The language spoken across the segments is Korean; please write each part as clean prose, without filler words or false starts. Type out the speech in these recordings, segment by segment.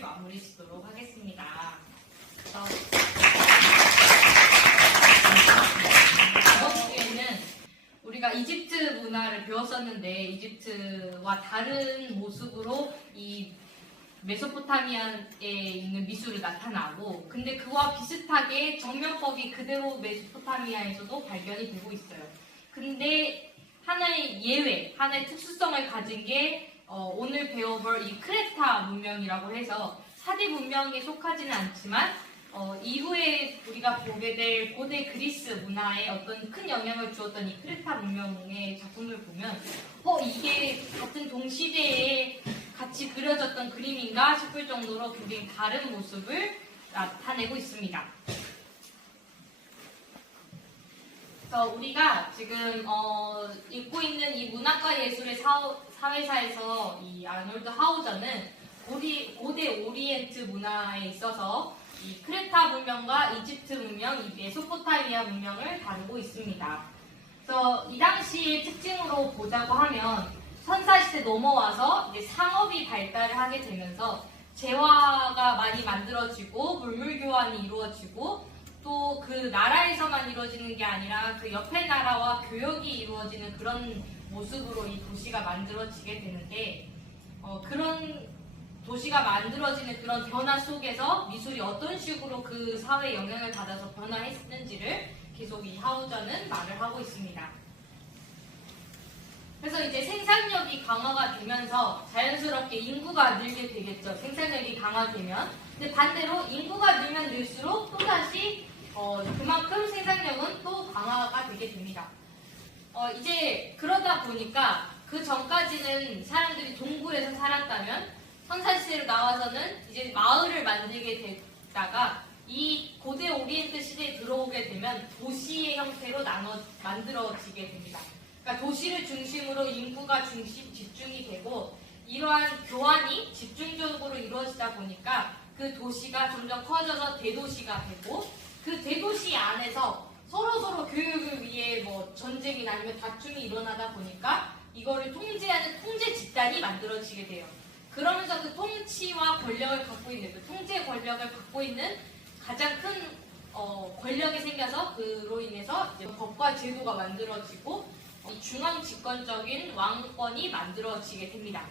마무리 짓도록 하겠습니다. 이번 주에는 우리가 이집트 문화를 배웠었는데 이집트와 다른 모습으로 이 메소포타미아에 있는 미술을 나타나고, 근데 그와 비슷하게 정면법이 그대로 메소포타미아에서도 발견이 되고 있어요. 근데 하나의 예외, 하나의 특수성을 가진 게 오늘 배워볼 이 크레타 문명이라고 해서 4대 문명에 속하지는 않지만 이후에 우리가 보게 될 고대 그리스 문화에 어떤 큰 영향을 주었던 이 크레타 문명의 작품을 보면 이게 같은 동시대에 같이 그려졌던 그림인가 싶을 정도로 굉장히 다른 모습을 나타내고 있습니다. 그래서 우리가 지금 읽고 있는 이 문학과 예술의 사회사에서 이 아놀드 하우저는 고대 오리엔트 문화에 있어서 이 크레타 문명과 이집트 문명, 이 메소포타미아 문명을 다루고 있습니다. 그래서 이 당시의 특징으로 보자고 하면 선사시대 넘어와서 이제 상업이 발달을 하게 되면서 재화가 많이 만들어지고 물물 교환이 이루어지고 또 그 나라에서만 이루어지는 게 아니라 그 옆에 나라와 교역이 이루어지는 그런 모습으로 이 도시가 만들어지게 되는데 그런 도시가 만들어지는 그런 변화 속에서 미술이 어떤 식으로 그 사회에 영향을 받아서 변화했는지를 계속 이 하우저는 말을 하고 있습니다. 그래서 이제 생산력이 강화가 되면서 자연스럽게 인구가 늘게 되겠죠. 생산력이 강화되면. 근데 반대로 인구가 늘면 늘수록 또다시 그만큼 생산력은 또 강화가 되게 됩니다. 이제 그러다 보니까 그 전까지는 사람들이 동굴에서 살았다면 선사시대로 나와서는 이제 마을을 만들게 됐다가 이 고대 오리엔트 시대에 들어오게 되면 도시의 형태로 만들어지게 됩니다. 그러니까 도시를 중심으로 인구가 집중이 되고 이러한 교환이 집중적으로 이루어지다 보니까 그 도시가 점점 커져서 대도시가 되고 그 대도시 안에서 서로 교육을 위해 뭐 전쟁이나 아니면 다툼이 일어나다 보니까 이거를 통제하는 통제 집단이 만들어지게 돼요. 그러면서 그 통치와 권력을 갖고 있는 그 통제 권력을 갖고 있는 가장 큰 권력이 생겨서 그로 인해서 이제 법과 제도가 만들어지고 중앙 집권적인 왕권이 만들어지게 됩니다.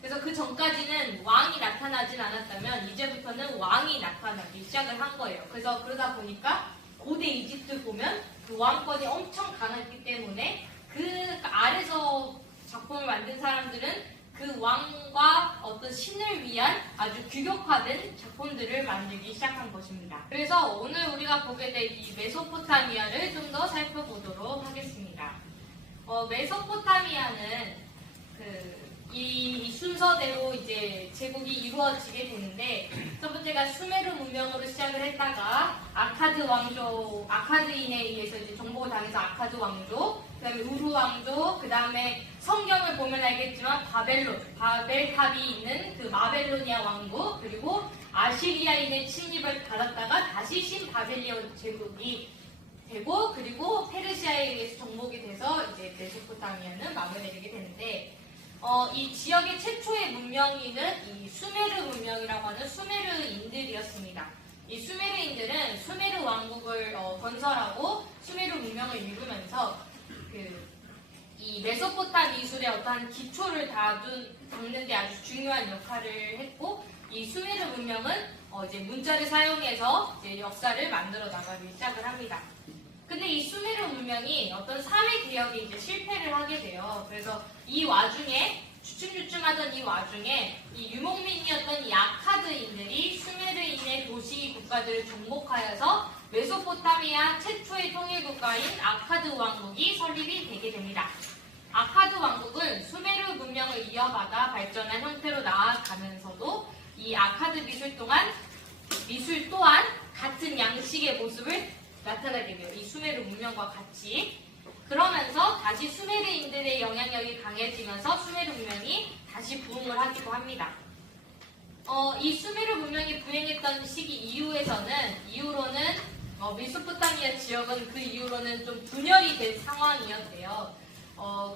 그래서 그 전까지는 왕이 나타나진 않았다면 이제부터는 왕이 나타나기 시작을 한 거예요. 그래서 그러다 보니까 고대 이집트 보면 그 왕권이 엄청 강했기 때문에 그 아래서 작품을 만든 사람들은 그 왕과 어떤 신을 위한 아주 규격화된 작품들을 만들기 시작한 것입니다. 그래서 오늘 우리가 보게 될 이 메소포타미아를 좀 더 살펴보도록 하겠습니다. 메소포타미아는 이 순서대로 이제 제국이 이루어지게 되는데 첫 번째가 수메르 문명으로 시작을 했다가 아카드인에 의해서 이제 정복을 당해서 아카드 왕조, 그다음에 우루 왕조, 그다음에 성경을 보면 알겠지만 바벨탑이 있는 그 마벨로니아 왕국, 그리고 아시리아인의 침입을 받았다가 다시 신바벨리온 제국이 되고 그리고 페르시아에 의해서 정복이 돼서 이제 메소포타미아는 마무리되게 되는데 이 지역의 최초의 문명인은 이 수메르 문명이라고 하는 수메르인들이었습니다. 이 수메르인들은 수메르 왕국을 건설하고 수메르 문명을 이루면서 이 메소포타 미술의 어떠한 기초를 닦는 데 아주 중요한 역할을 했고 이 수메르 문명은 이제 문자를 사용해서 이제 역사를 만들어 나가기 시작을 합니다. 근데 이 수메르 문명이 어떤 사회 개혁에 이제 실패를 하게 돼요. 그래서 이 와중에 주춤주춤하던 이 와중에 이 유목민이었던 이 아카드인들이 수메르인의 도시 국가들을 정복하여서 메소포타미아 최초의 통일 국가인 아카드 왕국이 설립이 되게 됩니다. 아카드 왕국은 수메르 문명을 이어받아 발전한 형태로 나아가면서도 이 아카드 미술 또한 같은 양식의 모습을 나타나게 돼요. 이 수메르 문명과 같이. 그러면서 다시 수메르인들의 영향력이 강해지면서 수메르 문명이 다시 부흥을 하기도 합니다. 이 수메르 문명이 부흥했던 시기 이후로는 메소포타미아 지역은 그 이후로는 좀 분열이 된 상황이었대요.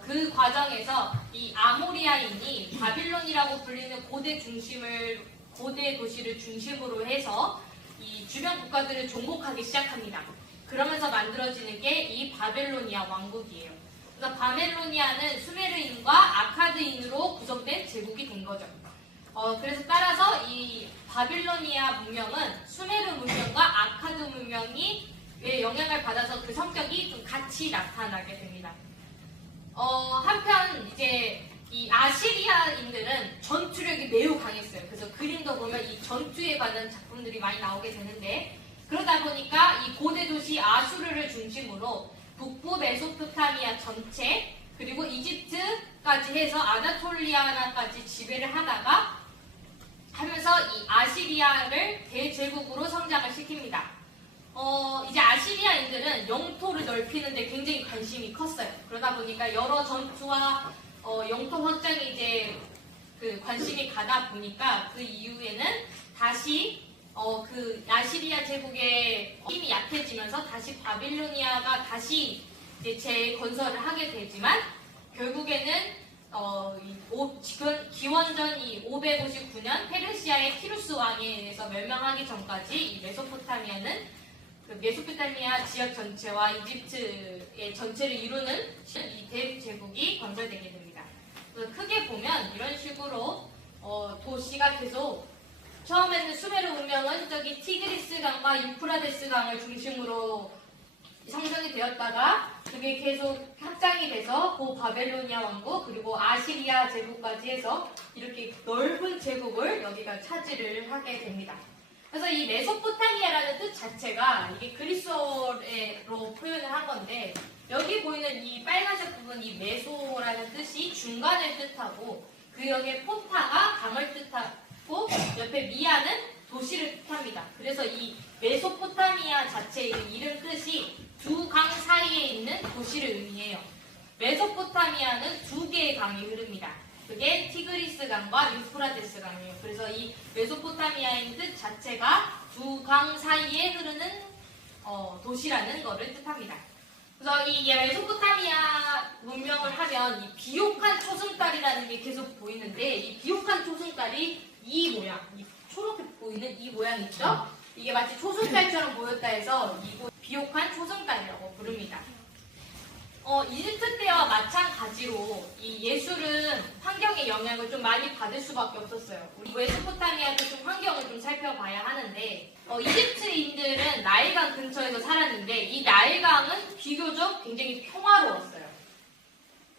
그 과정에서 이 아모리아인이 바빌론이라고 불리는 고대 중심을 고대 도시를 중심으로 해서 이 주변 국가들을 정복하기 시작합니다. 그러면서 만들어지는 게 이 바벨로니아 왕국이에요. 그래서 바벨로니아는 수메르인과 아카드인으로 구성된 제국이 된 거죠. 그래서 따라서 이 바빌로니아 문명은 수메르 문명과 아카드 문명이 영향을 받아서 그 성격이 좀 같이 나타나게 됩니다. 한편 이제 이 아시리아인들은 전투력이 매우 강했어요. 그래서 그림도 보면 이 전투에 관한 작품들이 많이 나오게 되는데, 그러다 보니까 이 고대 도시 아수르를 중심으로 북부 메소포타미아 전체, 그리고 이집트까지 해서 아나톨리아나까지 지배를 하면서 이 아시리아를 대제국으로 성장을 시킵니다. 이제 아시리아인들은 영토를 넓히는데 굉장히 관심이 컸어요. 그러다 보니까 여러 전투와 영토 확장에 이제 그 관심이 가다 보니까 그 이후에는 다시 그 아시리아 제국의 힘이 약해지면서 다시 바빌로니아가 다시 이제 재건설을 하게 되지만, 결국에는 기원전 559년 페르시아의 키루스 왕에 의해서 멸망하기 전까지 이 메소포타미아는 그 메소포타미아 지역 전체와 이집트의 전체를 이루는 이 대제국이 건설되게 됩니다. 그래서 크게 보면 이런 식으로 도시가 계속, 처음에는 수메르 문명은 저기 티그리스 강과 유프라데스 강을 중심으로 성장이 되었다가 그게 계속 확장이 돼서 고 바벨로니아 왕국, 그리고 아시리아 제국까지 해서 이렇게 넓은 제국을 여기가 차지를 하게 됩니다. 그래서 이 메소포타미아라는 뜻 자체가 이게 그리스어로 표현을 한 건데, 여기 보이는 이 빨간색 부분, 이 메소라는 뜻이 중간을 뜻하고, 그 여기에 포타가 강을 뜻하고, 옆에 미아는 도시를 뜻합니다. 그래서 이 메소포타미아 자체의 이름 뜻이 두 강 사이에 있는 도시를 의미해요. 메소포타미아는 두 개의 강이 흐릅니다. 그게 티그리스 강과 유프라데스 강이에요. 그래서 이 메소포타미아의 뜻 자체가 두 강 사이에 흐르는 도시라는 것을 뜻합니다. 그래서 이 메소포타미아 문명을 하면 이 비옥한 초승달이라는 게 계속 보이는데, 이 비옥한 초승달이 이 모양, 이 초록게 보이는 이 모양 있죠? 이게 마치 초승달처럼 보였다 해서 이곳 비옥한 초승달이라고 부릅니다. 이집트 때와 마찬가지로 이 예술은 환경의 영향을 좀 많이 받을 수밖에 없었어요. 우리 메소포타미아도 좀 환경을 좀 살펴봐야 하는데, 이집트인들은 나일강 근처에서 살았는데 이 나일강은 비교적 굉장히 평화로웠어요.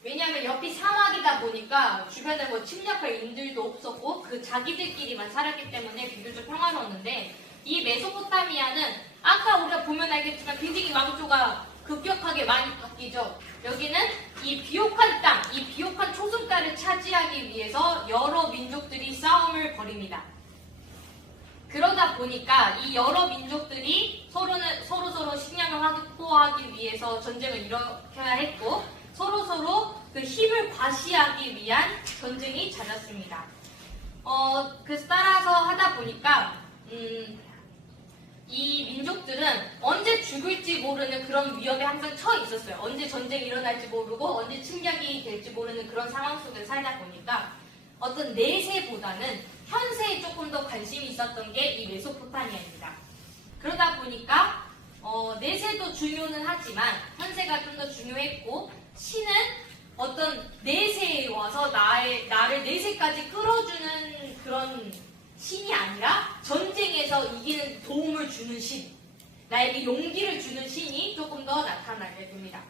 왜냐하면 옆이 사막이다 보니까 주변에 뭐 침략할 인들도 없었고 그 자기들끼리만 살았기 때문에 비교적 평화로웠는데, 이 메소포타미아는 아까 우리가 보면 알겠지만 굉장히 왕조가 급격하게 많이 바뀌죠. 여기는 이 비옥한 땅, 이 비옥한 초승달을 차지하기 위해서 여러 민족들이 싸움을 벌입니다. 그러다 보니까 이 여러 민족들이 서로 식량을 확보하기 위해서 전쟁을 일으켜야 했고, 서로 그 힘을 과시하기 위한 전쟁이 잦았습니다. 그래서 따라서 하다 보니까 이 민족들은 언제 죽을지 모르는 그런 위협에 항상 처해 있었어요. 언제 전쟁이 일어날지 모르고 언제 침략이 될지 모르는 그런 상황 속에 살다 보니까 어떤 내세보다는 현세에 조금 더 관심이 있었던 게 이 메소포타미아입니다. 그러다 보니까 내세도 중요는 하지만 현세가 좀 더 중요했고, 신은 어떤 내세에 와서 나를 내세까지 끌어주는 그런 신이 아니라 전쟁에서 이기는 도움을 주는 신, 나에게 용기를 주는 신이 조금 더 나타나게 됩니다.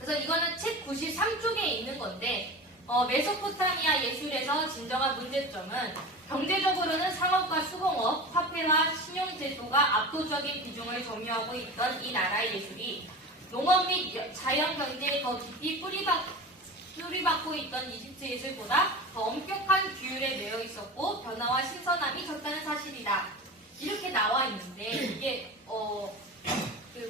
그래서 이거는 책 93쪽에 있는 건데, 메소포타미아 예술에서 진정한 문제점은 경제적으로는 상업과 수공업, 화폐와 신용제도가 압도적인 비중을 점유하고 있던 이 나라의 예술이 농업 및 자연경제에 더 깊이 뿌리박고 있던 이집트 예술보다 더 엄격한 규율에 매여 있었고 변화와 신선함이 적다는 사실이다. 이렇게 나와 있는데, 이게 그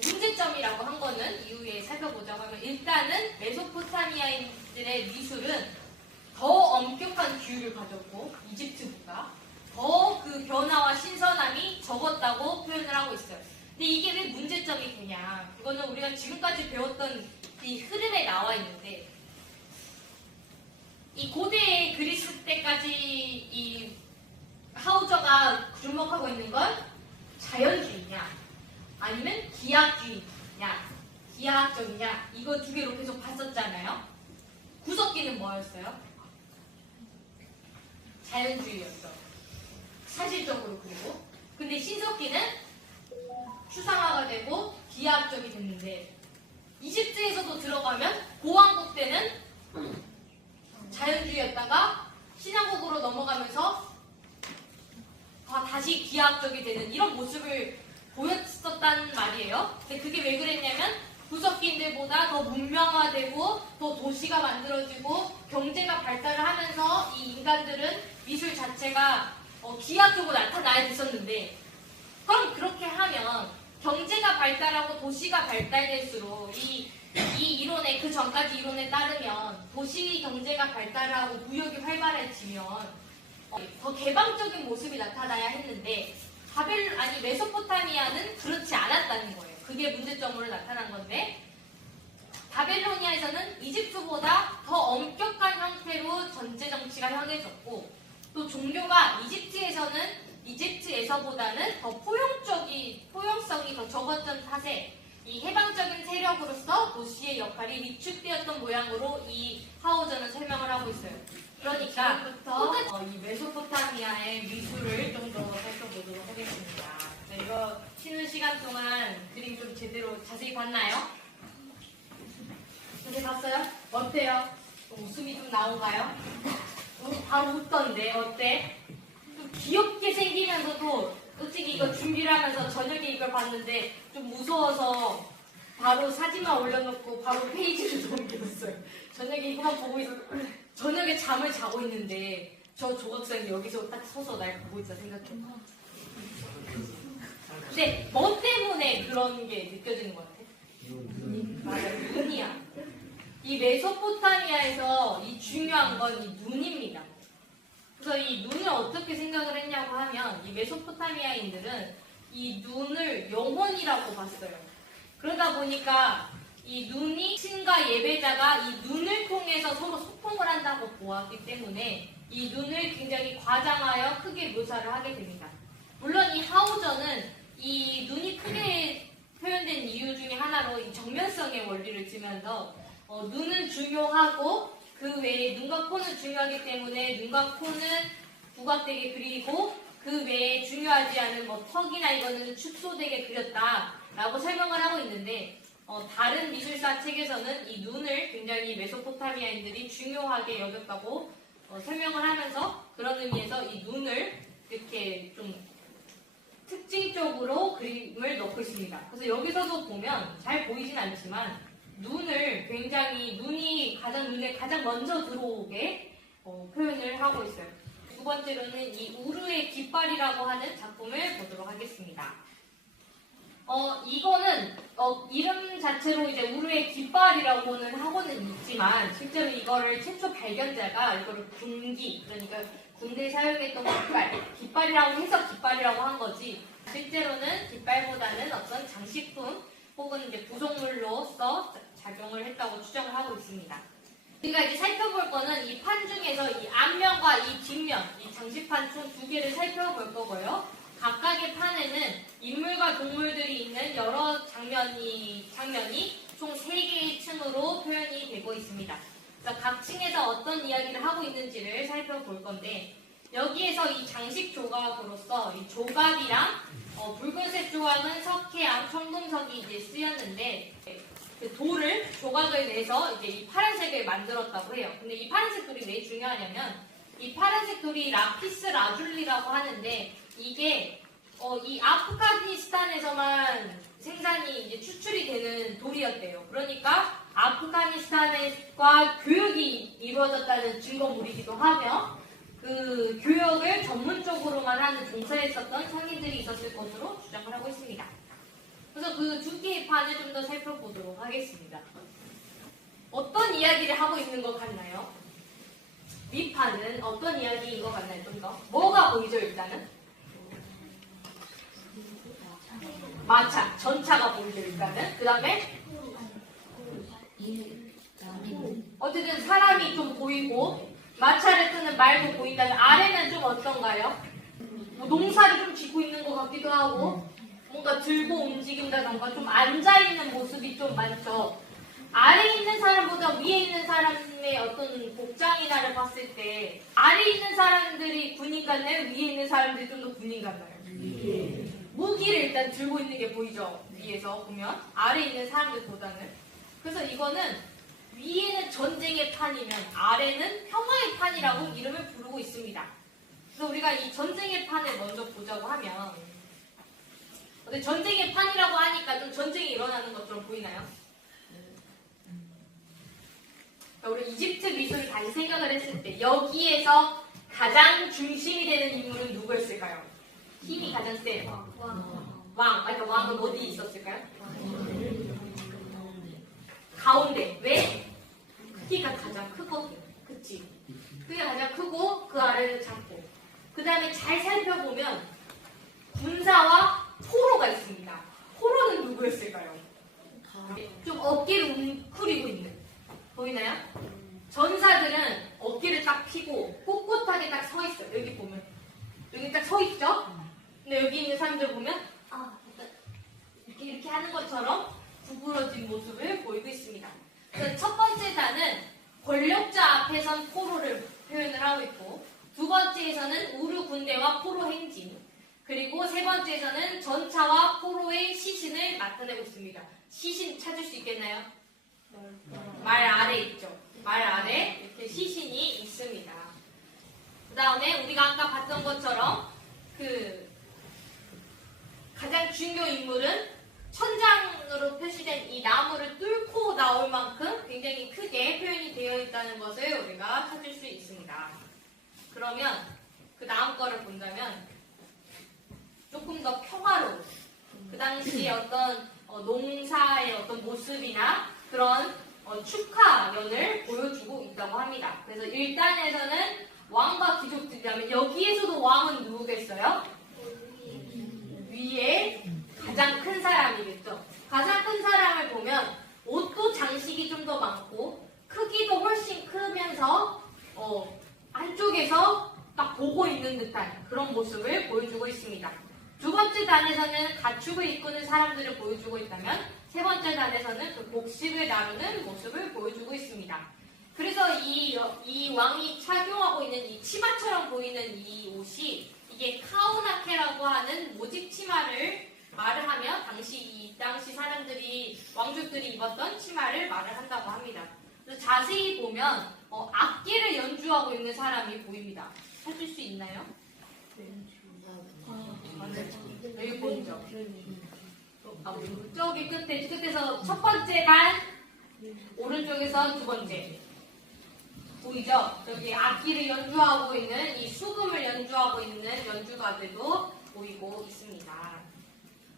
문제점이라고 한 거는 이후에 살펴보자고 하면, 일단은 메소포타미아인들의 미술은 더 엄격한 규율을 가졌고 이집트보다 더 그 변화와 신선함이 적었다고 표현을 하고 있어요. 근데 이게 왜 문제점이 되냐? 그거는 우리가 지금까지 배웠던 이 흐름에 나와 있는데, 이 고대 그리스 때까지 이 하우저가 주목하고 있는 건 자연주의냐 아니면 기하학주의냐 기하학적이냐 이거 두 개로 계속 봤었잖아요. 구석기는 뭐였어요? 자연주의였죠. 사실적으로. 그리고 근데 신석기는 추상화가 되고 기하학적이 됐는데 이집트에서도 들어가면 고왕국 때는 자연주의였다가 신왕국으로 넘어가면서 다시 기하학적이 되는 이런 모습을 보였었단 말이에요. 근데 그게 왜 그랬냐면 구석기인들보다 더 문명화되고 더 도시가 만들어지고 경제가 발달을 하면서 이 인간들은 미술 자체가 기하학적으로 나타나야 됐었는데 그럼 그렇게 하면 경제가 발달하고 도시가 발달될수록 이 이론에 그 전까지 이론에 따르면 도시 경제가 발달하고 무역이 활발해지면 더 개방적인 모습이 나타나야 했는데 메소포타미아는 그렇지 않았다는 거예요. 그게 문제점으로 나타난 건데 바벨로니아에서는 이집트보다 더 엄격한 형태로 전제 정치가 형해졌고 또 종교가 이집트에서보다는 더 포용성이 더 적었던 탓에 이 해방적인 세력으로서 도시의 역할이 위축되었던 모양으로 이 하우저는 설명을 하고 있어요. 그러니까 지금부터 이 메소포타미아의 미술을 좀 더 살펴보도록 하겠습니다. 네, 이거 쉬는 시간 동안 그림 좀 제대로 자세히 봤나요? 자세히 봤어요? 어때요? 웃음이 좀 나온가요? 바로 웃던데 어때? 좀 귀엽게 생기면서도 솔직히 이거 준비를 하면서 저녁에 이걸 봤는데 좀 무서워서 바로 사진만 올려놓고 바로 페이지를 넘겼어요. 저녁에 이거만 보고 저녁에 잠을 자고 있는데 저 조각상이 여기서 딱 서서 날 보고 있다 생각해. 근데 뭐 때문에 그런 게 느껴지는 것 같아? 맞아요. 눈이야. 이 메소포타미아에서 이 중요한 건 이 눈입니다. 그래서 이 눈을 어떻게 생각을 했냐고 하면 이 메소포타미아인들은 이 눈을 영혼이라고 봤어요. 그러다 보니까 이 눈이 신과 예배자가 이 눈을 통해서 서로 소통을 한다고 보았기 때문에 이 눈을 굉장히 과장하여 크게 묘사를 하게 됩니다. 물론 이 하우저는 이 눈이 크게 표현된 이유 중에 하나로 이 정면성의 원리를 쓰면서 눈은 중요하고 그 외에 눈과 코는 중요하기 때문에 눈과 코는 부각되게 그리고 그 외에 중요하지 않은 턱이나 이거는 축소되게 그렸다라고 설명을 하고 있는데 다른 미술사 책에서는 이 눈을 굉장히 메소포타미아인들이 중요하게 여겼다고 설명을 하면서 그런 의미에서 이 눈을 이렇게 좀 특징적으로 그림을 넣고 있습니다. 그래서 여기서도 보면 잘 보이진 않지만 눈을 굉장히 눈이 눈에 가장 먼저 들어오게 표현을 하고 있어요. 두 번째로는 이 우르의 깃발이라고 하는 작품을 보도록 하겠습니다. 이거는 이름 자체로 이제 우르의 깃발이라고는 하고는 있지만 실제로 이거를 최초 발견자가 이거를 군기 그러니까 군대에 사용했던 깃발이라고 해서 깃발이라고 한 거지 실제로는 깃발보다는 어떤 장식품 혹은 이제 부속물로서 작용을 했다고 추정을 하고 있습니다. 우리가 이제 살펴볼 거는 이 판 중에서 이 앞면과 이 뒷면, 이 장식판 총 두 개를 살펴볼 거고요. 각각의 판에는 인물과 동물들이 있는 여러 장면이 총 3개의 층으로 표현이 되고 있습니다. 그래서 각 층에서 어떤 이야기를 하고 있는지를 살펴볼 건데 여기에서 이 장식 조각으로서 이 조각이랑 붉은색 조각은 석회암, 청금석이 이제 쓰였는데 그 돌을 조각을 내서 이제 이 파란색을 만들었다고 해요. 근데 이 파란색 돌이 왜 중요하냐면 이 파란색 돌이 라피스 라줄리라고 하는데 이게 이 아프가니스탄에서만 생산이 이제 추출이 되는 돌이었대요. 그러니까 아프가니스탄과 교역이 이루어졌다는 증거물이기도 하며 그 교역을 전문적으로만 하는 종사했었던 상인들이 있었을 것으로 주장을 하고 있습니다. 그래서 그 두 개의 판을 좀 더 살펴보도록 하겠습니다. 어떤 이야기를 하고 있는 것 같나요? 윗판은 어떤 이야기인 것 같나요? 좀 더. 뭐가 보이죠 일단은? 마차, 전차가 보이죠 일단은. 그 다음에 어쨌든 사람이 좀 보이고 마차를 끄는 말도 보인다면 아래는 좀 어떤가요? 뭐 농사를 좀 짓고 있는 것 같기도 하고 뭔가 들고 움직인다던가 좀 앉아있는 모습이 좀 많죠. 아래에 있는 사람보다 위에 있는 사람의 어떤 복장이나를 봤을 때 아래에 있는 사람들이 군인 같나요? 위에 있는 사람들이 좀 더 군인 같나요? 무기를 일단 들고 있는 게 보이죠? 위에서 보면 아래에 있는 사람들보다는. 그래서 이거는 위에는 전쟁의 판이면 아래는 평화의 판이라고 이름을 부르고 있습니다. 그래서 우리가 이 전쟁의 판을 먼저 보자고 하면 근데 전쟁의 판이라고 하니까 좀 전쟁이 일어나는 것처럼 보이나요? 우리 이집트 미술을 다시 생각을 했을 때 여기에서 가장 중심이 되는 인물은 누구였을까요? 힘이 가장 센 왕. 그러니까 왕은 어디 있었을까요? 가운데. 왜? 크기가 가장 크거든요. 그치? 크기가 가장 크고 그 아래를 작고 그 다음에 잘 살펴보면 군사와 포로가 있습니다. 포로는 누구였을까요? 좀 어깨를 웅크리고 있는. 보이나요? 전사들은 어깨를 딱 펴고 꼿꼿하게 딱 서 있어요. 여기 보면. 여기 딱 서 있죠? 근데 여기 있는 사람들 보면 이렇게 하는 것처럼 구부러진 모습을 보이고 있습니다. 그래서 첫 번째 단은 권력자 앞에선 포로를 표현을 하고 있고 두 번째에서는 우르 군대와 포로 행진 그리고 세 번째에서는 전차와 포로의 시신을 나타내고 있습니다. 시신 찾을 수 있겠나요? 말 아래 있죠. 말 아래 이렇게 시신이 있습니다. 그 다음에 우리가 아까 봤던 것처럼 그 가장 중요 인물은 천장으로 표시된 이 나무를 뚫고 나올 만큼 굉장히 크게 표현이 되어 있다는 것을 우리가 찾을 수 있습니다. 그러면 그 다음 거를 본다면 조금 더 평화로운 그 당시에 어떤 농사의 어떤 모습이나 그런 축하연을 보여주고 있다고 합니다. 그래서 1단에서는 왕과 귀족들이라면 여기에서도 왕은 누구겠어요? 위에 가장 큰 사람이겠죠. 가장 큰 사람을 보면 옷도 장식이 좀 더 많고 크기도 훨씬 크면서 한쪽에서 딱 보고 있는 듯한 그런 모습을 보여주고 있습니다. 두 번째 단에서는 가축을 이끄는 사람들을 보여주고 있다면 세 번째 단에서는 그 곡식을 나르는 모습을 보여주고 있습니다. 그래서 이 왕이 착용하고 있는 이 치마처럼 보이는 이 옷이 이게 카우나케라고 하는 모직 치마를 말을 하면 이 당시 사람들이 왕족들이 입었던 치마를 말을 한다고 합니다. 그래서 자세히 보면 악기를 연주하고 있는 사람이 보입니다. 찾을 수 있나요? 여기 보이죠? 저기 끝에서 첫 번째 단 오른쪽에서 두 번째 보이죠? 저기 악기를 연주하고 있는 이 수금을 연주하고 있는 연주가들도 보이고 있습니다.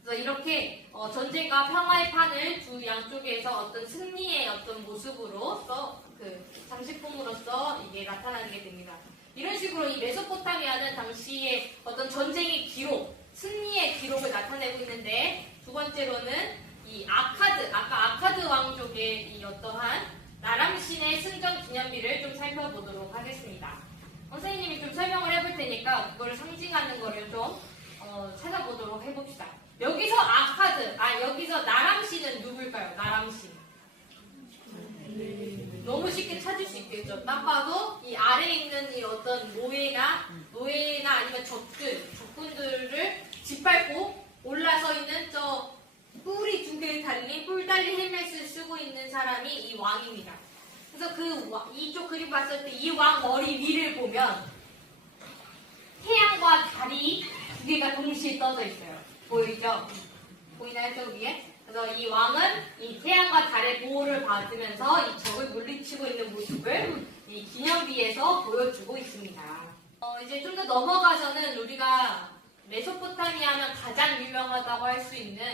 그래서 이렇게 전쟁과 평화의 판을 두 양쪽에서 어떤 승리의 어떤 모습으로서 그 장식품으로서 이게 나타나게 됩니다. 이런 식으로 이 메소포타미아는 당시의 어떤 전쟁의 기록, 승리의 기록을 나타내고 있는데 두 번째로는 이 아까 아카드 왕족의 이 어떠한 나람신의 승전 기념비를 좀 살펴보도록 하겠습니다. 선생님이 좀 설명을 해볼 테니까 그걸 상징하는 거를 좀 찾아보도록 해봅시다. 여기서 여기서 나람신은 누굴까요? 나람신. 너무 쉽게 찾을 수 있겠죠. 딱 봐도 이 아래에 있는 이 어떤 노예나 아니면 적군들을 짓밟고 올라서 있는 저 뿔이 두 개 달린 뿔 달린 헬멧을 쓰고 있는 사람이 이 왕입니다. 그래서 이쪽 그림 봤을 때 이 왕 머리 위를 보면 태양과 달이 두 개가 동시에 떠져 있어요. 보이죠? 보이나요? 저 위에? 그래서 이 왕은 이 태양과 달의 보호를 받으면서 이 적을 물리치고 있는 모습을 이 기념비에서 보여주고 있습니다. 이제 좀 더 넘어가서는 우리가 메소포타미아면 가장 유명하다고 할 수 있는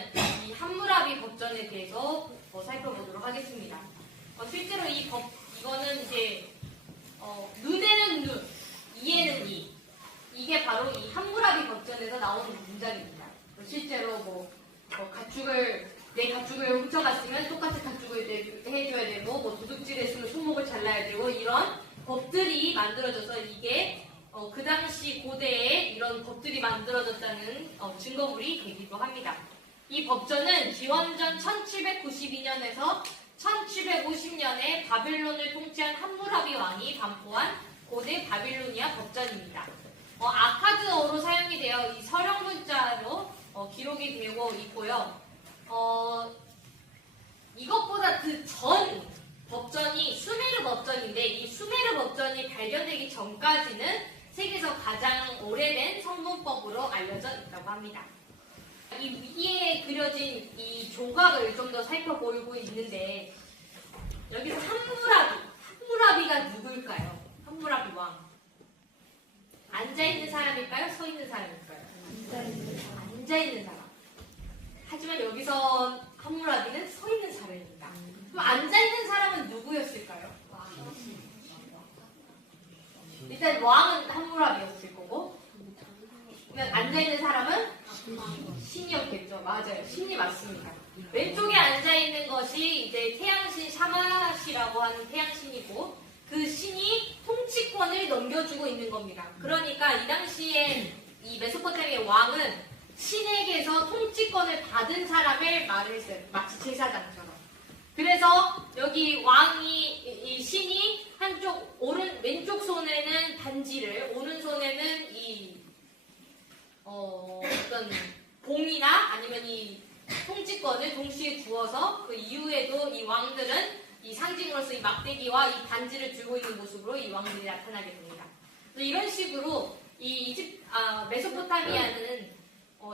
이 함무라비 법전에 대해서 살펴보도록 하겠습니다. 실제로 이거는 이제 눈에는 눈, 이에는 이. 이게 바로 이 함무라비 법전에서 나오는 문장입니다. 실제로 내 가축을 훔쳐갔으면 똑같은 가축을 해줘야 되고 도둑질했으면 손목을 잘라야 되고 이런 법들이 만들어져서 이게 그 당시 고대에 이런 법들이 만들어졌다는 증거물이 되기도 합니다. 이 법전은 기원전 1792년에서 1750년에 바빌론을 통치한 함무라비 왕이 반포한 고대 바빌로니아 법전입니다. 아카드어로 사용이 되어 이 서령 문자로 기록이 되고 있고요. 이것보다 그 전 법전이 수메르 법전인데, 이 수메르 법전이 발견되기 전까지는 세계에서 가장 오래된 성문법으로 알려져 있다고 합니다. 이 위에 그려진 이 조각을 좀 더 살펴보고 있는데, 여기서 함무라비가 누굴까요? 함무라비 왕. 앉아있는 사람일까요? 서있는 사람일까요? 앉아있는 사람. 하지만 여기서 함무라비는 서있는 사람입니다. 그럼 앉아있는 사람은 누구였을까요? 일단 왕은 함무라비였을 거고, 그러면 앉아있는 사람은 신이었겠죠. 맞아요. 신이 맞습니다. 왼쪽에 앉아있는 것이 이제 태양신 샤마시라고 하는 태양신이고, 그 신이 통치권을 넘겨주고 있는 겁니다. 그러니까 이 당시에 이 메소포타미아 왕은 신에게서 통치권을 받은 사람을 말을 했어요. 마치 제사장처럼. 그래서 여기 이 신이 한쪽 왼쪽 손에는 반지를, 오른손에는 어떤 봉이나 아니면 이 통치권을 동시에 주어서, 그 이후에도 이 왕들은 이 상징으로서 이 막대기와 이 반지를 들고 있는 모습으로 이 왕들이 나타나게 됩니다. 그래서 이런 식으로 이 메소포타미아는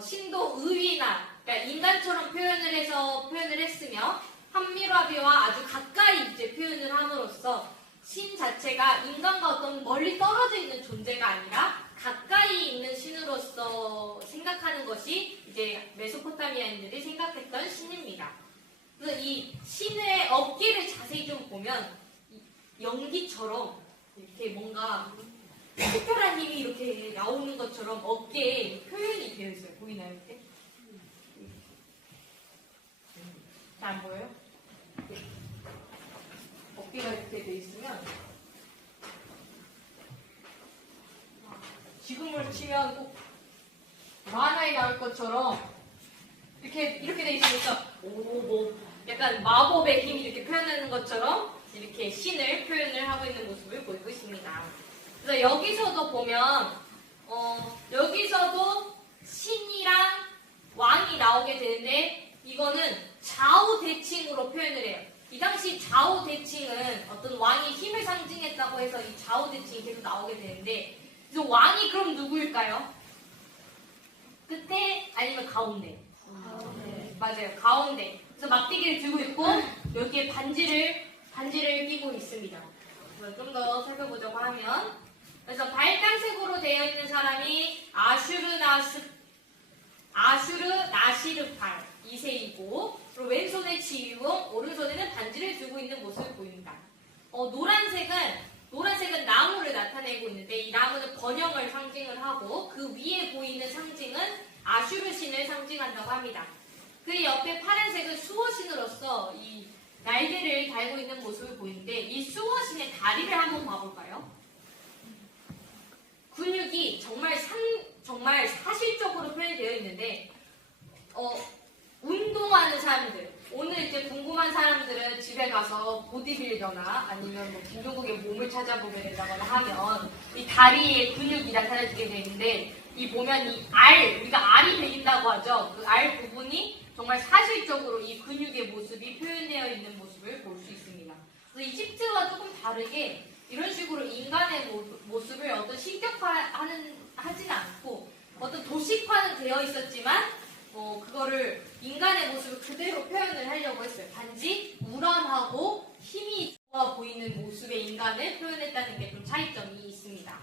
신도 의위나, 그러니까 인간처럼 표현을 했으며, 함무라비와 아주 가까이 이제 표현을 함으로써 신 자체가 인간과 어떤 멀리 떨어져 있는 존재가 아니라 가까이 있는 신으로서 생각하는 것이 이제 메소포타미아인들이 생각했던 신입니다. 그래서 이 신의 어깨를 자세히 좀 보면 연기처럼 이렇게 뭔가 특별한 힘이 이렇게 나오는 것처럼 어깨에 표현이 되어 있어요. 보이나요? 이렇게? 잘 안 보여요? 어깨가 이렇게 돼 있으면 지금을 치면 꼭 만화에 나올 것처럼 이렇게 돼 있으니까 약간 마법의 힘이 이렇게 표현하는 것처럼 이렇게 신을 표현을 하고 있는 모습을 보이고 있습니다. 그래서 여기서도 보면 여기서도 신이랑 왕이 나오게 되는데, 이거는 좌우대칭으로 표현을 해요. 이 당시 좌우대칭은 어떤 왕이 힘을 상징했다고 해서 이 좌우대칭이 계속 나오게 되는데, 그래서 왕이 그럼 누구일까요? 끝에 아니면 가운데? 맞아요. 가운데. 그래서 막대기를 들고 있고 여기에 반지를 끼고 있습니다. 좀 더 살펴보자고 하면, 그래서 빨간색으로 되어 있는 사람이 나시르팔 2세이고, 그리고 왼손에 지휘봉, 오른손에는 반지를 들고 있는 모습을 보입니다. 노란색은 나무를 나타내고 있는데, 이 나무는 번영을 상징을 하고, 그 위에 보이는 상징은 아슈르 신을 상징한다고 합니다. 그 옆에 파란색은 수호신으로서 이 날개를 달고 있는 모습을 보이는데, 이 수호신의 다리를 한번 봐볼까요? 근육이 정말 사실적으로 표현되어 있는데, 운동하는 사람들, 오늘 이제 궁금한 사람들은 집에 가서 보디빌더나 아니면 뭐 김종국의 몸을 찾아보게 된다거나 하면 이 다리에 근육이 나타나게 되는데, 이 보면 우리가 알이 베인다고 하죠. 그 알 부분이 정말 사실적으로 이 근육의 모습이 표현되어 있는 모습을 볼 수 있습니다. 그래서 이집트와 조금 다르게 이런 식으로 인간의 모습을 어떤 하지는 않고 어떤 도식화는 되어 있었지만, 그거를 인간의 모습을 그대로 표현을 하려고 했어요. 단지 우람하고 힘이 좋아 보이는 모습의 인간을 표현했다는 게 좀 차이점이 있습니다.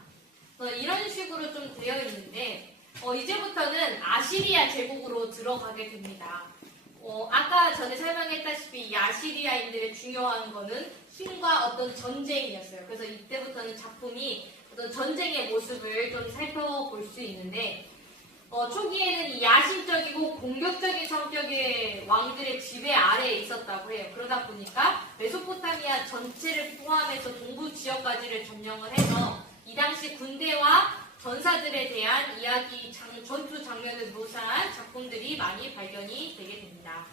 이런 식으로 좀 되어 있는데, 이제부터는 아시리아 제국으로 들어가게 됩니다. 아까 전에 설명했다시피 이 아시리아인들의 중요한 거는 힘과 어떤 전쟁이었어요. 그래서 이때부터는 작품이 어떤 전쟁의 모습을 좀 살펴볼 수 있는데, 초기에는 이 야심적이고 공격적인 성격의 왕들의 지배 아래에 있었다고 해요. 그러다 보니까 메소포타미아 전체를 포함해서 동부 지역까지를 점령을 해서 이 당시 군대와 전사들에 대한 이야기, 전투 장면을 묘사한 작품들이 많이 발견이 되게 됩니다.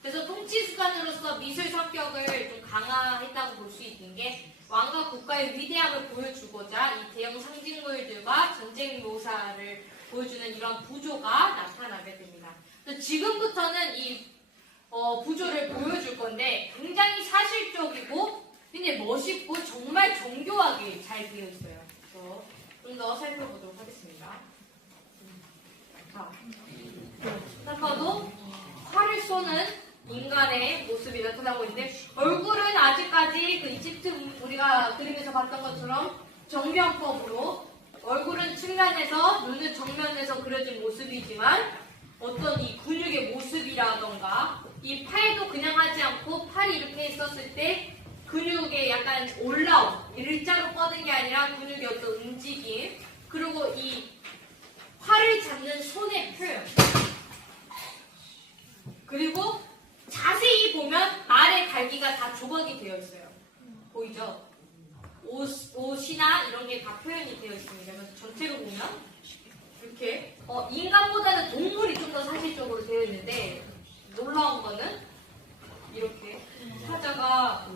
그래서 통치수단으로서 미술 성격을 좀 강화했다고 볼 수 있는 게 왕과 국가의 위대함을 보여주고자 이 대형 상징물들과 전쟁 묘사를 보여주는 이런 부조가 나타나게 됩니다. 그래서 지금부터는 이 부조를 보여줄 건데 굉장히 사실적이고 굉장히 멋있고 정말 정교하게 잘 되어 있어요. 그래서 좀 더 살펴보도록 하겠습니다. 자, 딱 봐도 활을 쏘는 인간의 모습이 나타나고 있는데 얼굴은 아직까지 그 이집트 우리가 그림에서 봤던 것처럼 정면법으로 얼굴은 측면에서 눈은 정면에서 그려진 모습이지만 어떤 이 근육의 모습이라던가 이 팔도 그냥 하지 않고 팔이 이렇게 있었을 때 근육에 약간 올라옴, 일자로 뻗은 게 아니라 근육의 어떤 움직임, 그리고 이 활을 잡는 손의 표현, 그리고 자세히 보면 말의 갈기가 다 조각이 되어 있어요. 보이죠? 옷이나 이런 게 다 표현이 되어 있습니다. 그래서 전체로 보면 이렇게 인간보다는 동물이 좀 더 사실적으로 되어 있는데 놀라운 거는 이렇게 사자가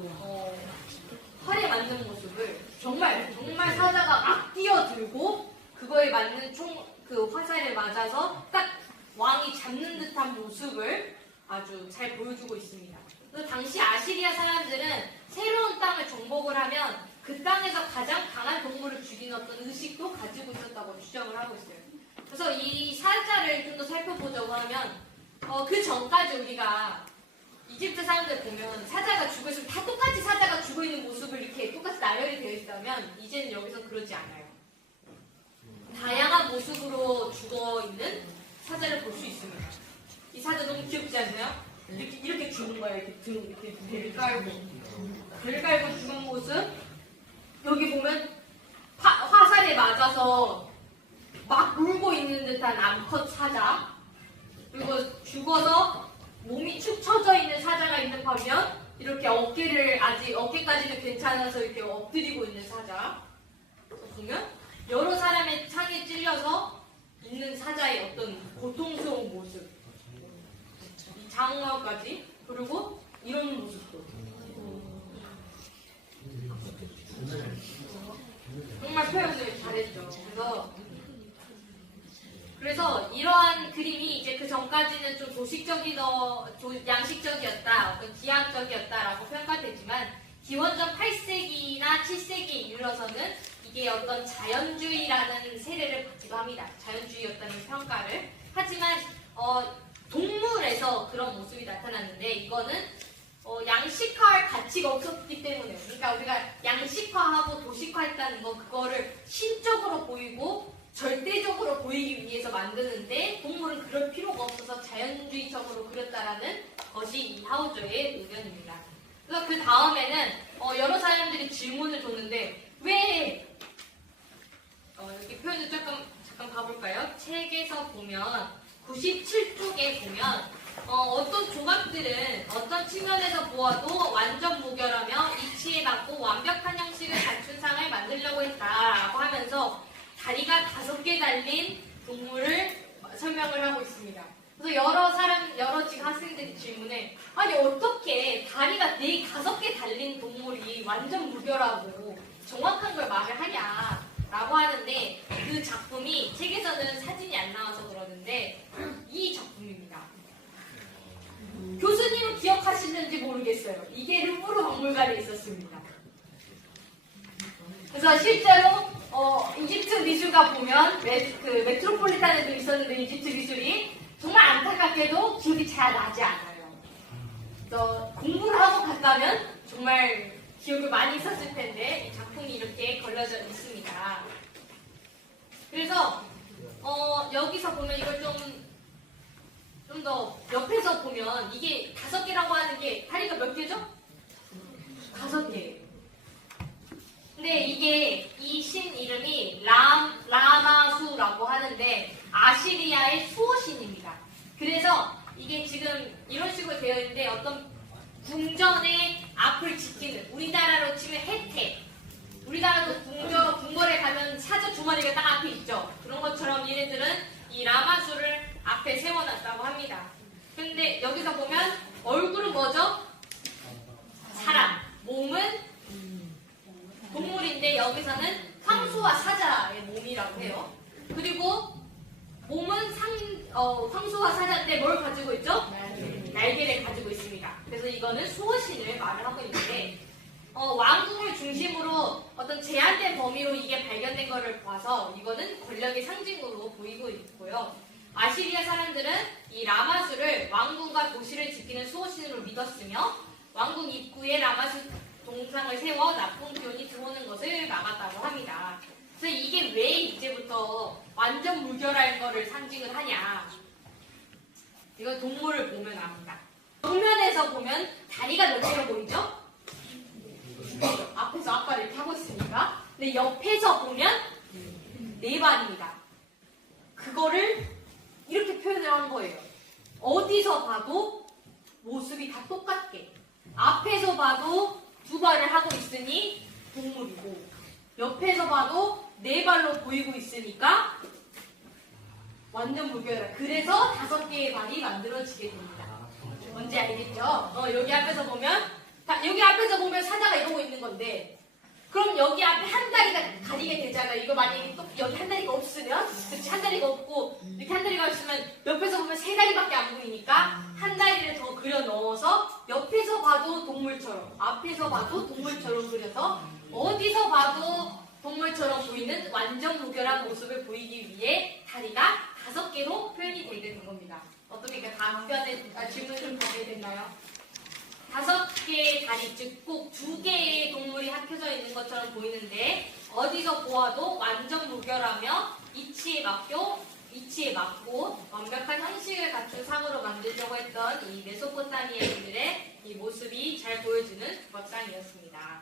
활에 맞는 모습을 정말 사자가 막 뛰어들고 그거에 맞는 그 화살에 맞아서 딱 왕이 잡는 듯한 모습을 아주 잘 보여주고 있습니다. 그래서 당시 아시리아 사람들은 새로운 땅을 정복을 하면 그 땅에서 가장 강한 동물을 죽이는 어떤 의식도 가지고 있었다고 주장을 하고 있어요. 그래서 이 사자를 좀 더 살펴보자고 하면 그 전까지 우리가 이집트 사람들 보면 사자가 죽어 있으면 다 똑같이 사자가 죽어 있는 모습을 이렇게 똑같이 나열이 되어 있다면 이제는 여기서 그러지 않아요. 다양한 모습으로 죽어 있는 사자를 볼 수 있습니다. 이 사자 너무 귀엽지 않나요? 이렇게 죽는 거예요. 이렇게 배를 깔고 죽은 모습. 여기 보면 화살에 맞아서 막 울고 있는 듯한 암컷 사자. 그리고 죽어서 몸이 축 처져 있는 사자가 있는 반면 이렇게 어깨까지는 괜찮아서 이렇게 엎드리고 있는 사자. 보면 여러 사람의 창에 찔려서 있는 사자의 어떤 고통스러운 모습. 이 장화까지. 그리고 이런 모습도. 정말 표현을 잘했죠. 그래서 이러한 그림이 이제 그 전까지는 좀 양식적이었다, 어떤 기하학적이었다라고 평가되지만 기원전 8세기나 7세기에 이르러서는 이게 어떤 자연주의라는 세례를 받기도 합니다. 자연주의였다는 평가를. 하지만 동물에서 그런 모습이 나타났는데 이거는 양식화할 가치가 없었기 때문에, 그러니까 우리가 양식화하고 도식화했다는 거, 그거를 신적으로 보이고 절대적으로 보이기 위해서 만드는데 동물은 그럴 필요가 없어서 자연주의적으로 그렸다라는 것이 이 하우저의 의견입니다. 그래서 그 다음에는 여러 사람들이 질문을 줬는데 왜 여기 표현을 잠깐 봐볼까요? 책에서 보면 97쪽에 보면 어떤 조각들은 어떤 측면에서 보아도 완전 무결하며 이치에 맞고 완벽한 형식을 갖춘 상을 만들려고 했다라고 하면서 다리가 5개 달린 동물을 설명을 하고 있습니다. 그래서 여러 지금 학생들이 질문해, 아니 어떻게 다리가 5개 달린 동물이 완전 무결하고 정확한 걸 말을 하냐라고 하는데 그 작품이 책에서는 사진이 안 나와서 그러는데 이 작품입니다. 교수님은 기억하시는지 모르겠어요. 이게 루브르 박물관에 있었습니다. 그래서 실제로 이집트 미술가 보면 메트로폴리탄에도 있었는데 이집트 미술이 정말 안타깝게도 기억이 잘 나지 않아요. 공부를 하고 갔다면 정말 기억을 많이 있었을 텐데 이 작품이 이렇게 걸려져 있습니다. 그래서 여기서 보면 이걸 좀 더 옆에서 보면 이게 5개라고 하는 게 다리가 몇 개죠? 5개. 근데 이게 이 신 이름이 라마수라고 하는데 아시리아의 수호신입니다. 그래서 이게 지금 이런 식으로 되어 있는데 어떤 궁전의 앞을 지키는, 우리나라로 치면 혜택, 우리나라도 궁궐에 가면 사자 두 마리가 딱 앞에 있죠. 그런 것처럼 얘네들은 이 라마수를 앞에 세워놨다고 합니다. 근데 여기서 보면 얼굴은 뭐죠? 사람, 몸은 동물인데 여기서는 황소와 사자의 몸이라고 해요. 그리고 몸은 황소와 사자인데 뭘 가지고 있죠? 날개를 가지고 있습니다. 그래서 이거는 수호신을 말을 하고 있는데 왕궁을 중심으로 어떤 제한된 범위로 이게 발견된 것을 봐서 이거는 권력의 상징으로 보이고 있고요. 아시리아 사람들은 이 라마수를 왕궁과 도시를 지키는 수호신으로 믿었으며 왕궁 입구에 라마수 동상을 세워 나쁜 기운이 들어오는 것을 막았다고 합니다. 그래서 이게 왜 이제부터 완전 무결할 거를 상징을 하냐? 이건 동물을 보면 압니다. 정면에서 보면 다리가 몇 개로 보이죠? 앞에서 아까 이렇게 하고 있으니까. 근데 옆에서 보면 네 발입니다. 그거를 이렇게 표현을 한 거예요. 어디서 봐도 모습이 다 똑같게. 앞에서 봐도 두 발을 하고 있으니 동물이고 옆에서 봐도 네 발로 보이고 있으니까 완전 무결해. 그래서 5개의 발이 만들어지게 됩니다. 뭔지 알겠죠? 여기 앞에서 보면 사자가 이러고 있는 건데 그럼 여기 앞에 한 다리가 가리게 되잖아요. 이거 만약에 또 여기 한 다리가 없으면 그치 한 다리가 없고 이렇게 한 다리가 있으면 옆에서 보면 3다리밖에 안 보이니까 한 다리를 더 그려 넣어서 옆에서 봐도 동물처럼 앞에서 봐도 동물처럼 그려서 어디서 봐도 동물처럼 보이는 완전 무결한 모습을 보이기 위해 다리가 5개로 표현이 되게 된 겁니다. 어떻게 질문 좀 더 됐나요? 5개의 다리, 즉 꼭 2개의 동물이 합쳐져 있는 것처럼 보이는데 어디서 보아도 완전 무결하며 이치에 맞고 완벽한 형식을 갖춘 상으로 만들려고 했던 이 메소포타미아인들의 이 모습이 잘 보여주는 법상이었습니다.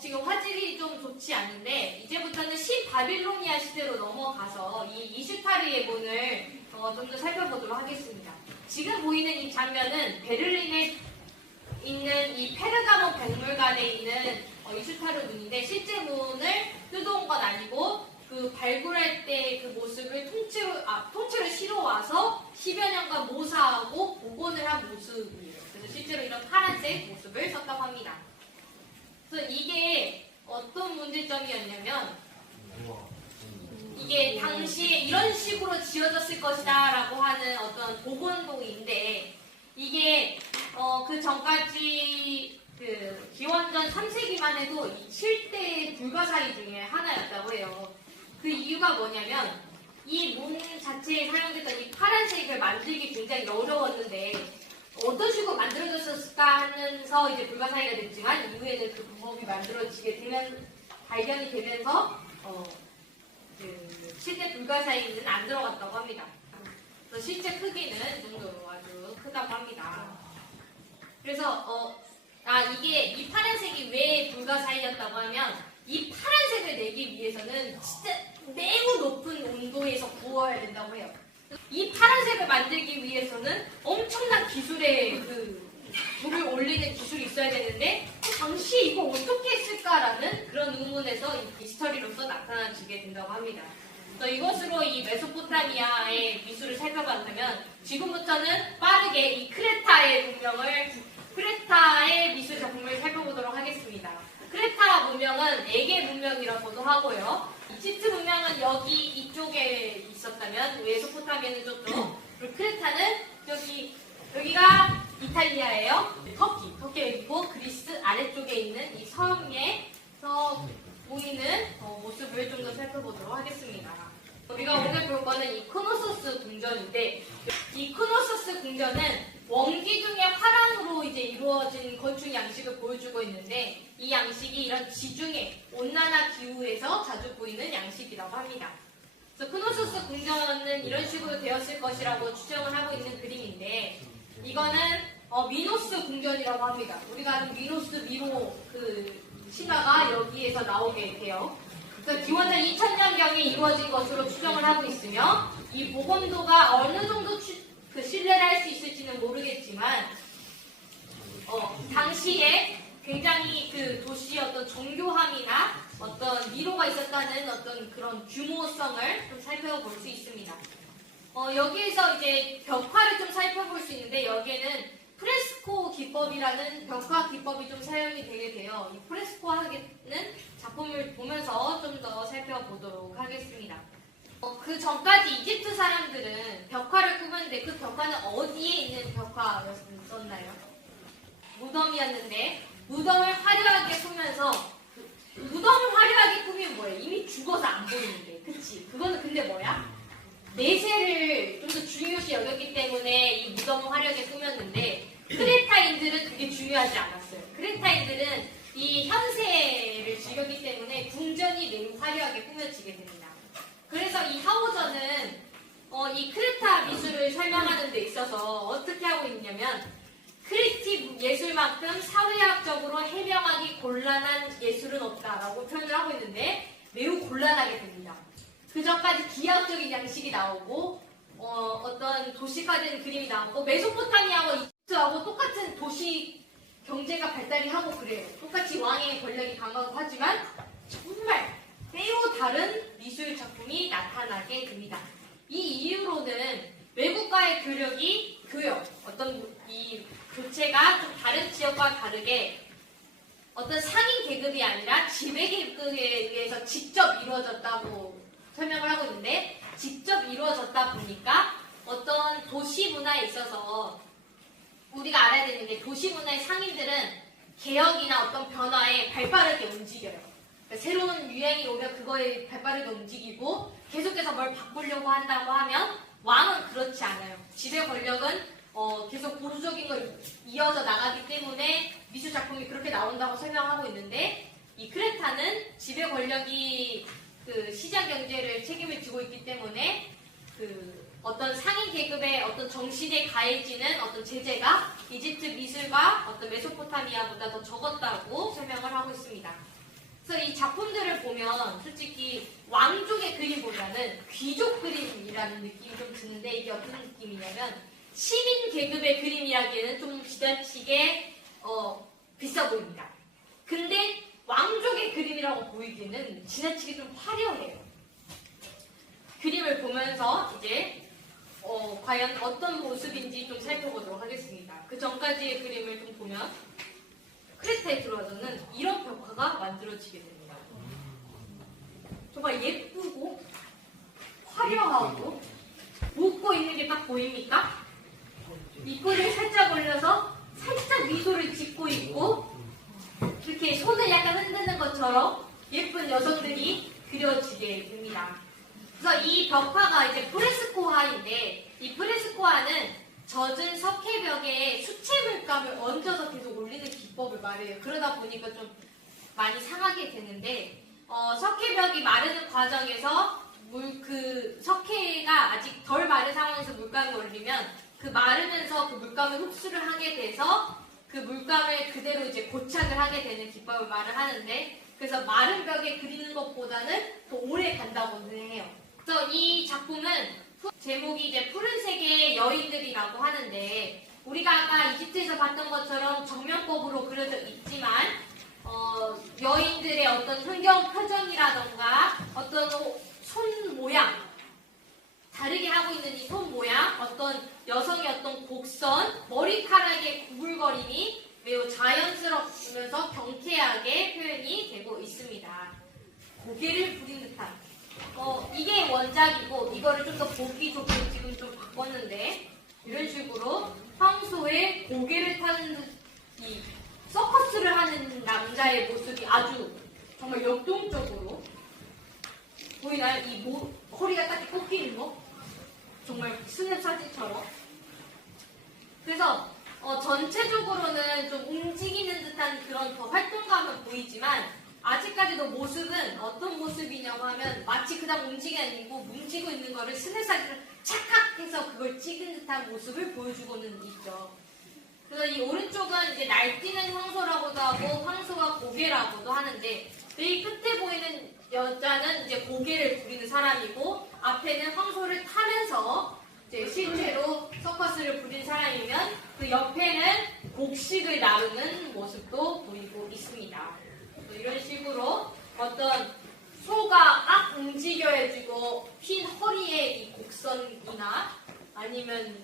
지금 화질이 좀 좋지 않은데 이제부터는 신바빌로니아 시대로 넘어가서 이 이슈타르의 문을 좀 더 살펴보도록 하겠습니다. 지금 보이는 이 장면은 베를린에 있는 이 페르가몬 박물관에 있는 이슈타르 문인데 실제 문을 뜯어온 건 아니고 그 발굴할 때 그 모습을 통째로 실어와서 10여 년간 모사하고 복원을 한 모습이에요. 그래서 실제로 이런 파란색 모습을 썼다고 합니다. 그래서 이게 어떤 문제점이었냐면 이게 당시에 이런 식으로 지어졌을 것이다 라고 하는 어떤 복원도인데 이게 그 전까지 그 기원전 3세기만 해도 이 7대 불가사의 중에 하나였다고 해요. 그 이유가 뭐냐면 이 문 자체에 사용됐던 이 파란색을 만들기 굉장히 어려웠는데 어떤 식으로 만들어졌을까 하면서 이제 불가사의가 됐지만 이후에는 그 방법이 발견이 되면서 그 실제 불가사의는 안 들어갔다고 합니다. 그래서 실제 크기는 이 정도로 아주 크다고 합니다. 그래서 이게 이 파란색이 왜 불가사의였다고 하면 이 파란색을 내기 위해서는 진짜 매우 높은 온도에서 구워야 된다고 해요. 이 파란색을 만들기 위해서는 엄청난 기술의 불을 올리는 기술이 있어야 되는데 당시에 이거 어떻게 했을까라는 그런 의문에서 이 미스터리로서 나타나지게 된다고 합니다. 그래서 이것으로 이 메소포타미아의 미술을 살펴본다면 지금부터는 빠르게 이 크레타의 미술 작품을 살펴보도록 하겠습니다. 크레타 문명은 에게 문명이라고도 하고요. 이집트 문명은 이쪽에 있었다면 메소포타미아는 저쪽, 그리고 크레타는 여기가 이탈리아예요. 터키에 있고 그리스 아래쪽에 있는 이 섬에서 보이는 모습을 좀 더 살펴보도록 하겠습니다. 우리가 오늘 볼 거는 이 크노소스 궁전인데 이 크노소스 궁전은 원기 중에 화랑으로 이제 이루어진 건축 양식을 보여주고 있는데 이 양식이 이런 지중해 온난화 기후에서 자주 보이는 양식이라고 합니다. 그래서 크노소스 궁전은 이런 식으로 되었을 것이라고 추정을 하고 있는 그림인데 이거는 미노스 궁전이라고 합니다. 우리가 아는 미로 그 신화가 여기에서 나오게 돼요. 그래서 기원전 2000년경에 이루어진 것으로 추정을 하고 있으며 이 복원도가 어느 정도 신뢰를 할 수 있을지는 모르겠지만 당시에 굉장히 그 도시의 어떤 정교함이나 어떤 미로가 있었다는 어떤 그런 규모성을 좀 살펴볼 수 있습니다. 여기에서 이제 벽화를 좀 살펴볼 수 있는데 여기에는 프레스코 기법이라는 벽화 기법이 좀 사용이 되게 돼요. 이 프레스코 하기는 작품을 보면서 좀 더 살펴보도록 하겠습니다. 그 전까지 이집트 사람들은 벽화를 꾸몄는데 그 벽화는 어디에 있는 벽화였었나요? 무덤이었는데 무덤을 화려하게 꾸면서 무덤을 화려하게 꾸미면 뭐예요? 이미 죽어서 안 보이는데 그치? 그거는 근데 뭐야? 내세를 좀 더 중요시 여겼기 때문에 이 무덤을 화려하게 꾸몄는데 크레타인들은 그게 중요하지 않았어요. 크레타인들은 이 현세를 즐겼기 때문에 궁전이 매우 화려하게 꾸며지게 됩니다. 그래서 이 하오전은 이 크레타 미술을 설명하는 데 있어서 어떻게 하고 있냐면 크리티 예술만큼 사회학적으로 해명하기 곤란한 예술은 없다라고 표현을 하고 있는데 매우 곤란하게 됩니다. 그 전까지 기하학적인 양식이 나오고 어떤 도시화된 그림이 나오고 메소포타미아하고 이집트하고 똑같은 도시 경제가 발달이 하고 그래요. 똑같이 왕의 권력이 강하고 하지만 정말 매우 다른 미술 작품이 나타나게 됩니다. 이 이유로는 외국과의 교역, 어떤 이 교체가 좀 다른 지역과 다르게 어떤 상인 계급이 아니라 지배 계급에 의해서 직접 이루어졌다고 설명을 하고 있는데 직접 이루어졌다 보니까 어떤 도시 문화에 있어서 우리가 알아야 되는 게 도시 문화의 상인들은 개혁이나 어떤 변화에 발빠르게 움직여요. 그러니까 새로운 유행이 오면 그거에 발빠르게 움직이고 계속해서 뭘 바꾸려고 한다고 하면 왕은 그렇지 않아요. 지배 권력은 계속 보수적인 걸 이어져 나가기 때문에 미술 작품이 그렇게 나온다고 설명하고 있는데 이 크레타는 지배 권력이 그 시장 경제를 책임을 지고 있기 때문에 그 어떤 상인 계급의 어떤 정신에 가해지는 어떤 제재가 이집트 미술과 어떤 메소포타미아보다 더 적었다고 설명을 하고 있습니다. 그래서 이 작품들을 보면 솔직히 왕족의 그림보다는 귀족 그림이라는 느낌이 좀 드는데 이게 어떤 느낌이냐면 시민 계급의 그림이라기에는 좀 지나치게 비싸 보입니다. 근데 왕족의 그림이라고 보이기에는 지나치게 좀 화려해요. 그림을 보면서 이제 과연 어떤 모습인지 좀 살펴보도록 하겠습니다. 그 전까지의 그림을 좀 보면 크레타에 들어와서는 이런 벽화가 만들어지게 됩니다. 정말 예쁘고 화려하고 웃고 있는 게 딱 보입니까? 입꼬리를 살짝 올려서 살짝 미소를 짓고 있고 이렇게 손을 약간 흔드는 것처럼 예쁜 여성들이 그려지게 됩니다. 그래서 이 벽화가 이제 프레스코화인데 이 프레스코화는 젖은 석회벽에 수채 물감을 얹어서 계속 올리는 기법을 말해요. 그러다 보니까 좀 많이 상하게 되는데 석회벽이 마르는 과정에서 그 석회가 아직 덜 마른 상황에서 물감을 올리면 그 마르면서 그 물감을 흡수를 하게 돼서 그 물감을 그대로 이제 고착을 하게 되는 기법을 말을 하는데 그래서 마른 벽에 그리는 것보다는 더 오래 간다고는 해요. 그래서 이 작품은 제목이 이제 푸른색의 여인들이라고 하는데 우리가 아까 이집트에서 봤던 것처럼 정면법으로 그려져 있지만 여인들의 어떤 흥경 표정이라던가 어떤 손 모양 다르게 하고 있는 이 손 모양 어떤 여성의 어떤 곡선 머리카락의 구불거림이 매우 자연스럽면서 경쾌하게 표현이 되고 있습니다. 고개를 부린 듯한 이게 원작이고 이거를 좀 더 보기 좋게 지금 좀 바꿨는데 이런 식으로 황소의 고개를 타는 이 서커스를 하는 남자의 모습이 아주 정말 역동적으로 보이나요? 이 허리가 딱 꺾이는 거? 정말 스냅 사진처럼. 그래서 전체적으로는 좀 움직이는 듯한 그런 더 활동감은 보이지만 아직까지도 모습은 어떤 모습이냐고 하면 마치 그냥 움직이고 뭉치고 있는 거를 스냅 사진을 착각해서 그걸 찍은 듯한 모습을 보여주고는 있죠. 그래서 이 오른쪽은 이제 날뛰는 황소라고도 하고 황소가 고개라고도 하는데 이 끝에 보이는 여자는 이제 고개를 부리는 사람이고 앞에는 황소를 타면서 이제 실제로 서커스를 부린 사람이면 그 옆에는 곡식을 나르는 모습도 보이고 있습니다. 이런 식으로 어떤 소가 막 움직여지고 흰 허리의 이 곡선이나 아니면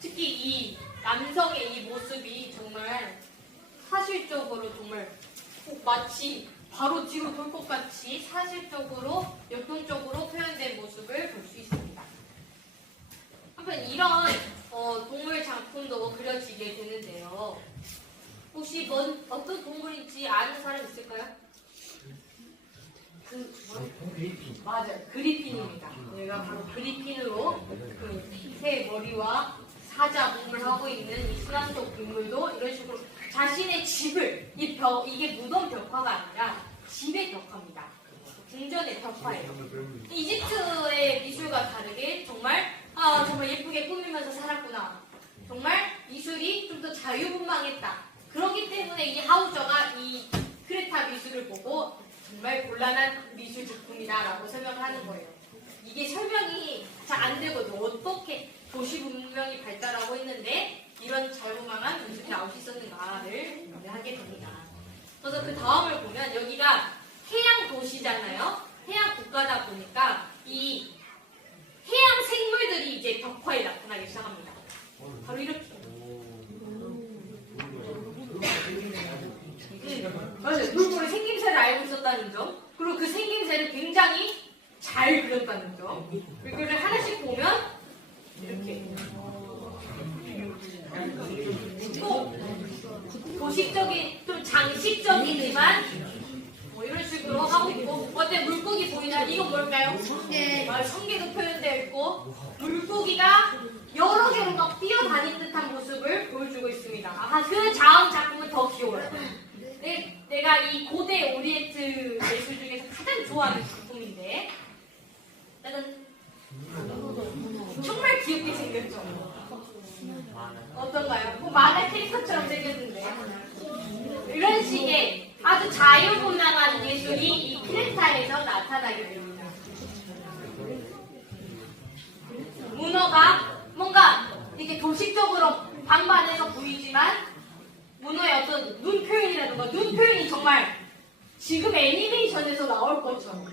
특히 이 남성의 이 모습이 정말 사실적으로 정말 마치 바로 뒤로 돌 것 같이 사실적으로 역동적으로 표현된 모습을 볼 수 있습니다. 한편 이런 동물 작품도 그려지게 되는데요. 혹시 어떤 동물인지 아는 사람 있을까요? 그리핀. 맞아요. 그리핀입니다. 얘가 바로 그리핀으로 새 머리와 사자 몸을 하고 있는 이 순환 속 인물도 이런 식으로 자신의 집을 이게 무덤 벽화가 아니라 집의 벽화입니다. 궁전의 벽화예요. 이집트의 미술과 다르게 정말 예쁘게 꾸미면서 살았구나. 정말 미술이 좀 더 자유분방했다. 그렇기 때문에 이 하우저가 이 크레타 미술을 보고 정말 곤란한 미술 작품이다라고 설명을 하는 거예요. 이게 설명이 잘 안 되거든. 어떻게 도시 문명이 발달하고 있는데 이런 자유분방한 미술이 나올 수 있었는가를 하게 됩니다. 그래서 그 다음을 보면 여기가 해양 도시잖아요. 해양 국가다 보니까 이 해양 생물들이 이제 벽화에 나타나기 시작합니다. 바로 이렇게. 맞아요. 물고기 생김새를 알고 있었다는 점. 그리고 그 생김새를 굉장히 잘 그렸다는 점. 이거를 하나씩 보면 이렇게. 또 도식적인 좀 장식적이지만 이런 식으로 하고 있고 어때 물고기 보이나? 이건 뭘까요? 성게. 성게도 표현되어 있고 물고기가 여러 개로 막 뛰어다니는 듯한 모습을 보여주고 있습니다. 그 다음 작품은 더 귀여워요. 내가 이 고대 오리엔트 예술 중에서 가장 좋아하는 작품인데 나는 정말 귀엽게 생겼죠. 어떤가요? 만화 캐릭터처럼 생겼는데 이런 식의 아주 자유분방한 예술이 이 크레타에서 나타나게 됩니다. 문어가 뭔가 이렇게 도식적으로 방반해서 보이지만 문어의 어떤 눈 표현이라든가 눈 표현이 정말 지금 애니메이션에서 나올 것처럼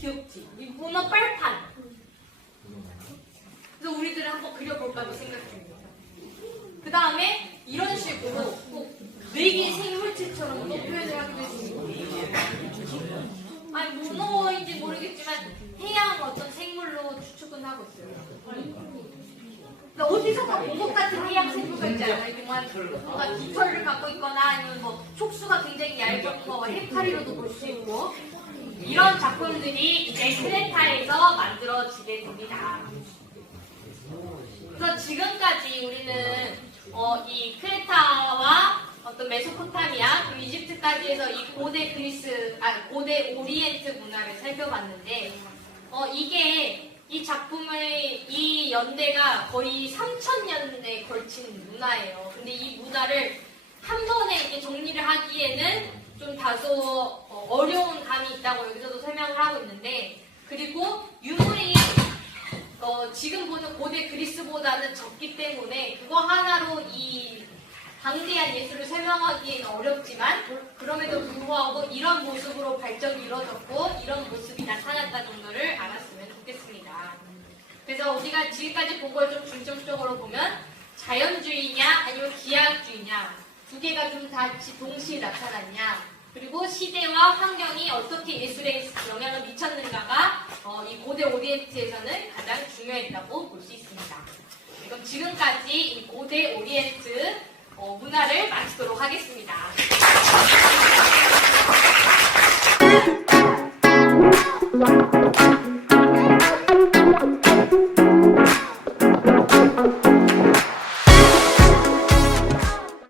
귀엽지? 이 문어 빨판. 그래서 우리들은 한번 그려볼까 하는 생각 중입니다. 그 다음에 이런 식으로 꼭 외계 생물체처럼 또 표현을 하기도 했습니다. 아니 문어인지 모르겠지만 해양 어떤 생물로 추측은 하고 있어요. 어디서 다 보석 같은 해양 생물가 있지 않아요? 뭔가 깃털을 갖고 있거나 아니면 뭐 촉수가 굉장히 얇은 거 해파리로도 볼 수 있고 이런 작품들이 이제 크레타에서 만들어지게 됩니다. 그래서 지금까지 우리는 이 크레타와 어떤 메소포타미아 그리고 이집트까지 해서 이 고대 고대 오리엔트 문화를 살펴봤는데 이게 이 작품의 이 연대가 거의 3,000년에 걸친 문화예요. 근데 이 문화를 한 번에 이렇게 정리를 하기에는 좀 다소 어려운 감이 있다고 여기서도 설명을 하고 있는데 그리고 유물이 지금 보는 고대 그리스보다는 적기 때문에 그거 하나로 이 방대한 예술을 설명하기에는 어렵지만 그럼에도 불구하고 이런 모습으로 발전이 이루어졌고 이런 모습이 나타났다 정도를 알았으면 좋겠습니다. 그래서 우리가 지금까지 본 걸 좀 중점적으로 보면 자연주의냐 아니면 기하학주의냐 두 개가 좀 같이 동시에 나타났냐 그리고 시대와 환경이 어떻게 예술에 영향을 미쳤는가가 이 고대 오리엔트에서는 가장 중요했다고 볼 수 있습니다. 그럼 지금까지 이 고대 오리엔트 문화를 마치도록 하겠습니다.